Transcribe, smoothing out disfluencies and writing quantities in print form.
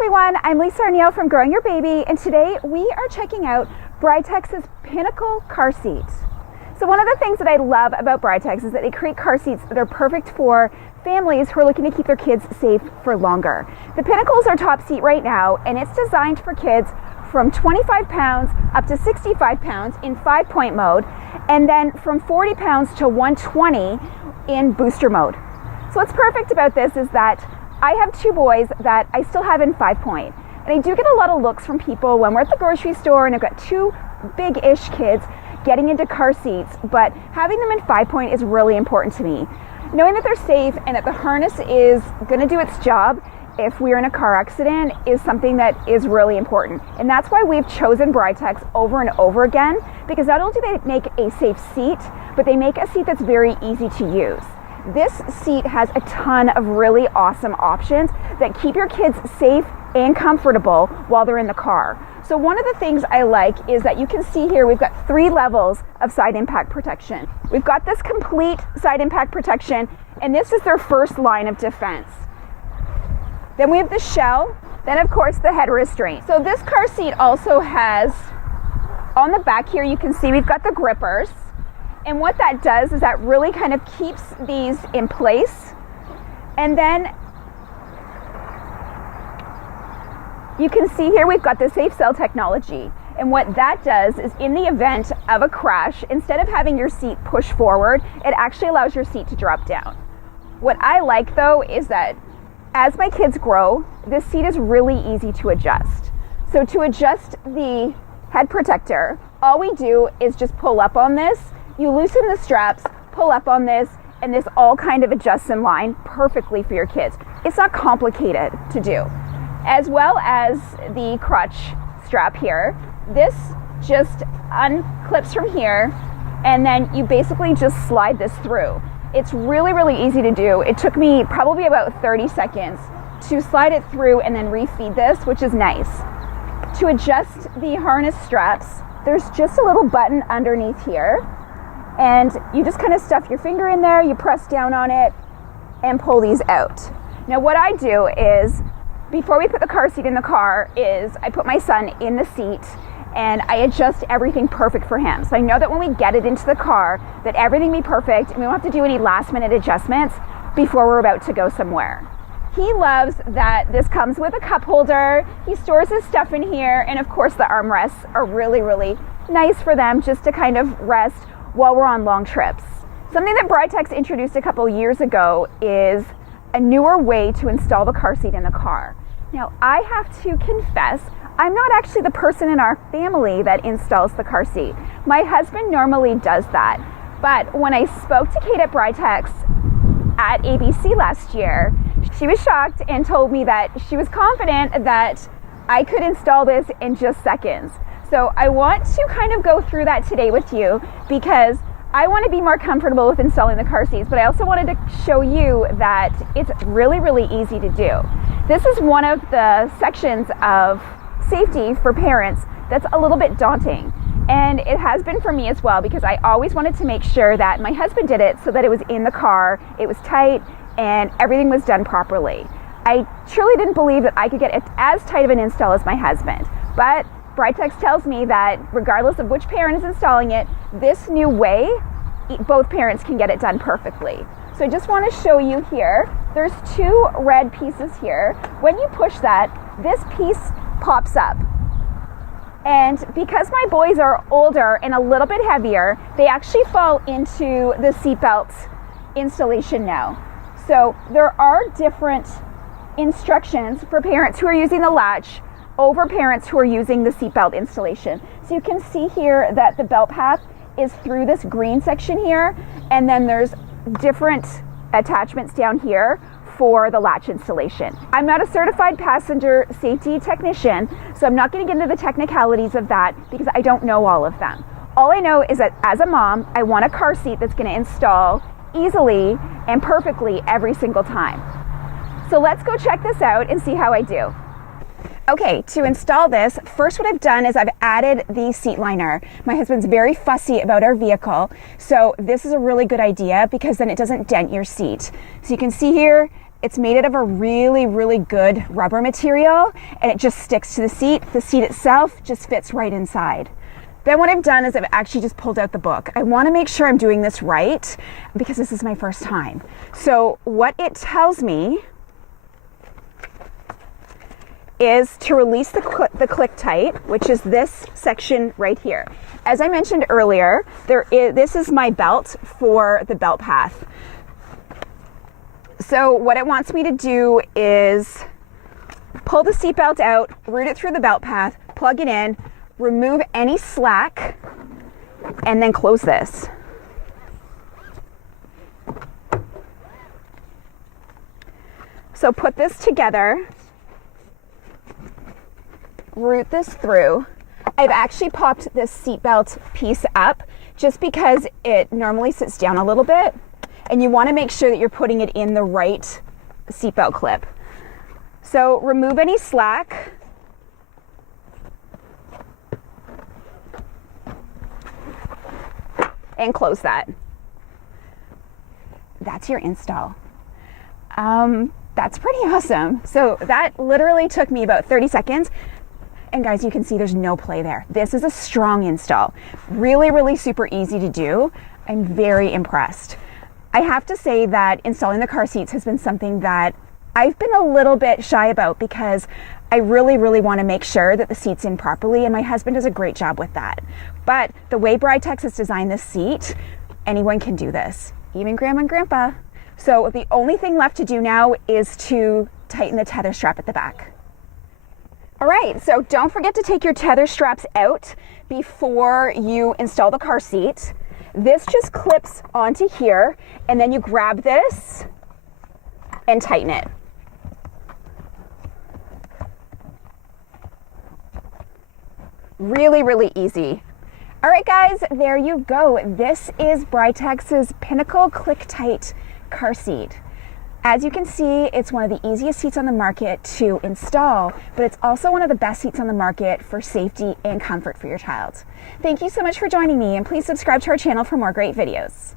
everyone, I'm Lisa O'Neill from Growing Your Baby, and today we are checking out Britax's Pinnacle car seat. So one of the things that I love about Britax is that they create car seats that are perfect for families who are looking to keep their kids safe for longer. The Pinnacle is our top seat right now, and it's designed for kids from 25 pounds up to 65 pounds in 5-point mode, and then from 40 pounds to 120 in booster mode. So what's perfect about this is that I have two boys that I still have in 5-point, and I do get a lot of looks from people when we're at the grocery store and I've got two big-ish kids getting into car seats, but having them in 5-point is really important to me. Knowing that they're safe and that the harness is going to do its job if we're in a car accident is something that is really important. And that's why we've chosen Britax over and over again, because not only do they make a safe seat, but they make a seat that's very easy to use. This seat has a ton of really awesome options that keep your kids safe and comfortable while they're in the car. So one of the things I like is that you can see here we've got 3 levels of side impact protection. We've got this complete side impact protection, and this is their first line of defense. Then we have the shell, then of course the head restraint. So this car seat also has, on the back here you can see we've got the grippers. And what that does is that really kind of keeps these in place. And then you can see here we've got the safe cell technology. And what that does is in the event of a crash, instead of having your seat push forward, it actually allows your seat to drop down. What I like though is that as my kids grow, this seat is really easy to adjust. So to adjust the head protector, all we do is just pull up on this. You loosen the straps, pull up on this, and this all kind of adjusts in line perfectly for your kids. It's not complicated to do. As well as the crutch strap here, this just unclips from here, and then you basically just slide this through. It's really, really easy to do. It took me probably about 30 seconds to slide it through and then refeed this, which is nice. To adjust the harness straps, there's just a little button underneath here. And you just kind of stuff your finger in there, you press down on it, and pull these out. Now what I do is, before we put the car seat in the car, is I put my son in the seat and I adjust everything perfect for him. So I know that when we get it into the car, that everything will be perfect and we won't have to do any last minute adjustments before we're about to go somewhere. He loves that this comes with a cup holder, he stores his stuff in here, and of course the armrests are really, really nice for them just to kind of rest while we're on long trips. Something that Britax introduced a couple years ago is a newer way to install the car seat in the car. Now, I have to confess, I'm not actually the person in our family that installs the car seat. My husband normally does that. But when I spoke to Kate at Britax at ABC last year, she was shocked and told me that she was confident that I could install this in just seconds. So I want to kind of go through that today with you because I want to be more comfortable with installing the car seats, but I also wanted to show you that it's really, really easy to do. This is one of the sections of safety for parents that's a little bit daunting. And it has been for me as well, because I always wanted to make sure that my husband did it so that it was in the car, it was tight, and everything was done properly. I truly didn't believe that I could get as tight of an install as my husband, but Britax tells me that regardless of which parent is installing it, this new way, both parents can get it done perfectly. So I just want to show you here, there's 2 red pieces here. When you push that, this piece pops up. And because my boys are older and a little bit heavier, they actually fall into the seatbelt installation now. So there are different instructions for parents who are using the latch over parents who are using the seatbelt installation. So you can see here that the belt path is through this green section here, and then there's different attachments down here for the latch installation. I'm not a certified passenger safety technician, so I'm not going to get into the technicalities of that because I don't know all of them. All I know is that as a mom, I want a car seat that's going to install easily and perfectly every single time. So let's go check this out and see how I do. Okay, to install this, first what I've done is I've added the seat liner. My husband's very fussy about our vehicle, so this is a really good idea because then it doesn't dent your seat. So you can see here, It's made out of a really, really good rubber material, and it just sticks to the seat. The seat itself just fits right inside. Then what I've done is I've actually just pulled out the book. I want to make sure I'm doing this right because this is my first time. So what it tells me is to release the ClickTight, which is this section right here. As I mentioned earlier, this is my belt for the belt path. So what it wants me to do is pull the seatbelt out, route it through the belt path, plug it in, remove any slack, and then close this. So put this together, route this through. I've actually popped this seatbelt piece up just because it normally sits down a little bit, and you want to make sure that you're putting it in the right seatbelt clip. So remove any slack. And close that. That's your install. That's pretty awesome. So that literally took me about 30 seconds. And guys, you can see there's no play there. This is a strong install. Really, really super easy to do. I'm very impressed. I have to say that installing the car seats has been something that I've been a little bit shy about because I really, really want to make sure that the seat's in properly, and my husband does a great job with that. But the way Britax has designed this seat, anyone can do this, even Grandma and Grandpa. So the only thing left to do now is to tighten the tether strap at the back. All right, so don't forget to take your tether straps out before you install the car seat. This just clips onto here, and then you grab this and tighten it. Really, really easy. All right, guys, there you go. This is Britax's Pinnacle ClickTight car seat. As you can see, it's one of the easiest seats on the market to install, but it's also one of the best seats on the market for safety and comfort for your child. Thank you so much for joining me, and please subscribe to our channel for more great videos.